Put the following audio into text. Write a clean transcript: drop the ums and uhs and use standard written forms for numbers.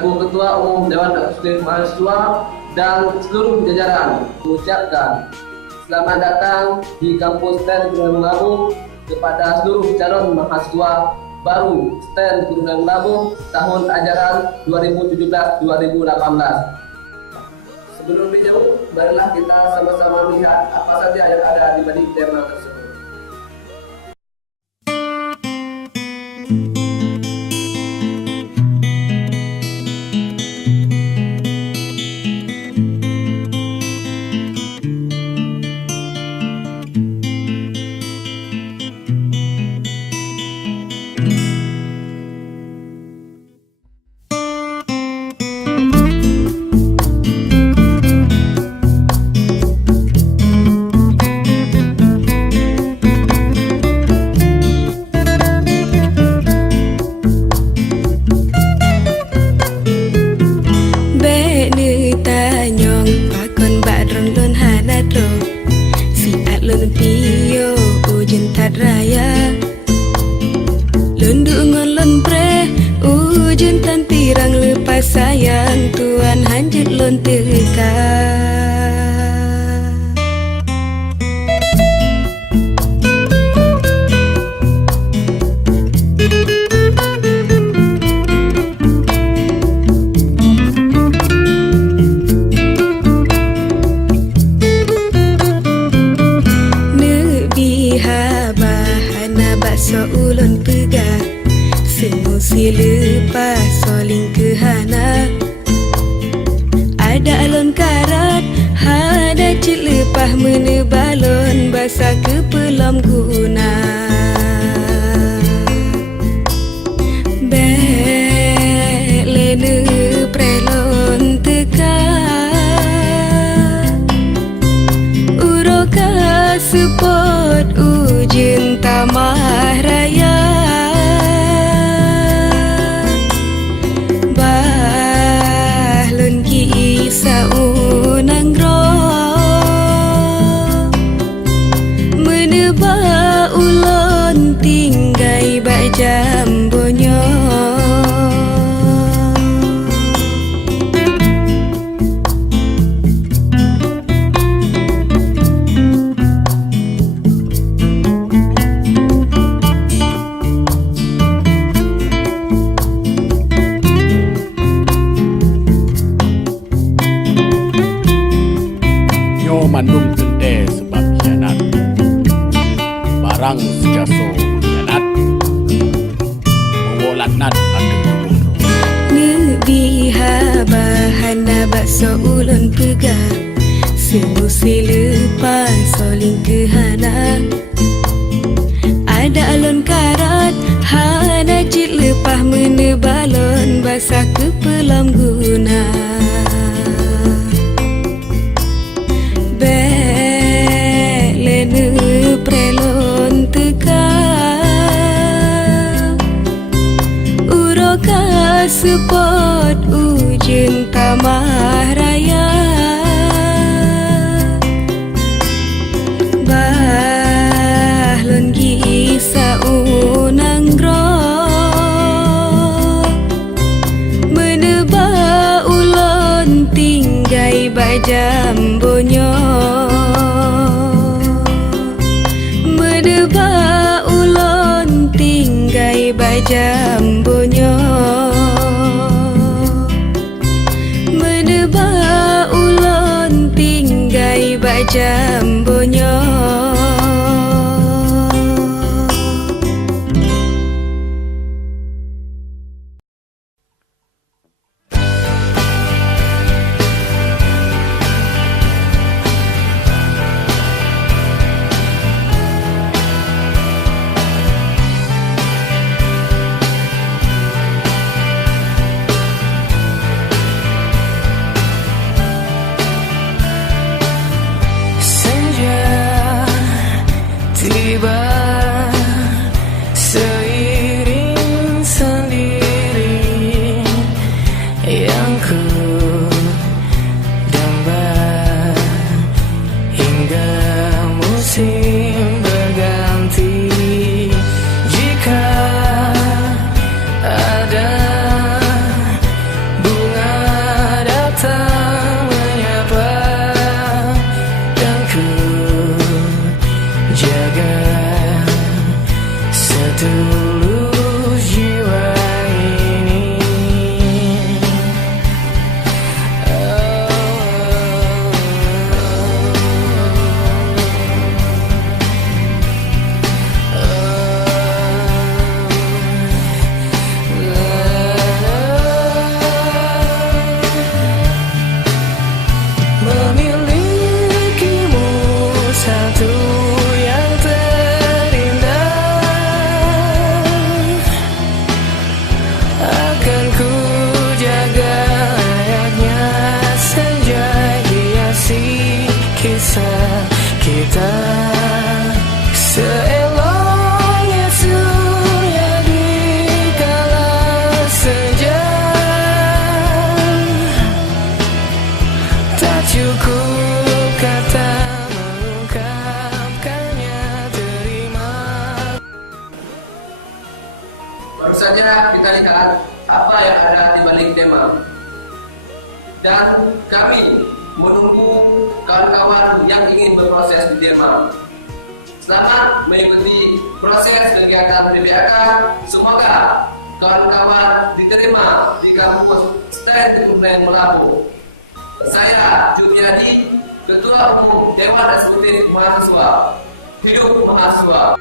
selaku Ketua Umum Dewan Eksekutif Mahasiswa dan seluruh jajaran mengucapkan selamat datang di kampus STEN Gunung Labu kepada seluruh calon mahasiswa baru STEN Gunung Labu tahun ajaran 2017-2018. Sebelum lebih jauh, marilah kita sama-sama melihat apa saja yang ada di balik tema tersebut. Sayang Tuhan hanjut lon teka Nebi habahana bakso ulon pegah Semusi lepas soling kehana Ada alon karat Ada cik lepah menebalon Basah ke pelam guna Bek lene prelon teka Uroka support ujian tamah raya Jambonyo Nyo mandung tende sebab khianat Barang sejaso khianat Laknat akan keburu Nebi habahana bakso ulun pegah Semusi lepas soling kehana Ada alon karat Hana cik lepah menebalon Basah ke pelam guna Bek lene prelon teka Support ujian tamah raya Bahlon gisa unang roh Meneba ulon tinggai bajambonyo Meneba ulon tinggai bajambonyo Jambonyo Senja melihat apa yang ada di balik tema. Dan kami menunggu kawan-kawan yang ingin berproses di tema. Selamat mengikuti proses kegiatan PBAK. Semoga kawan-kawan diterima di kampus STEM Teknologi Melabu. Saya Jumiadi, Ketua Umum Dewan Eksekutif Mahasiswa. Hidup Mahasiswa.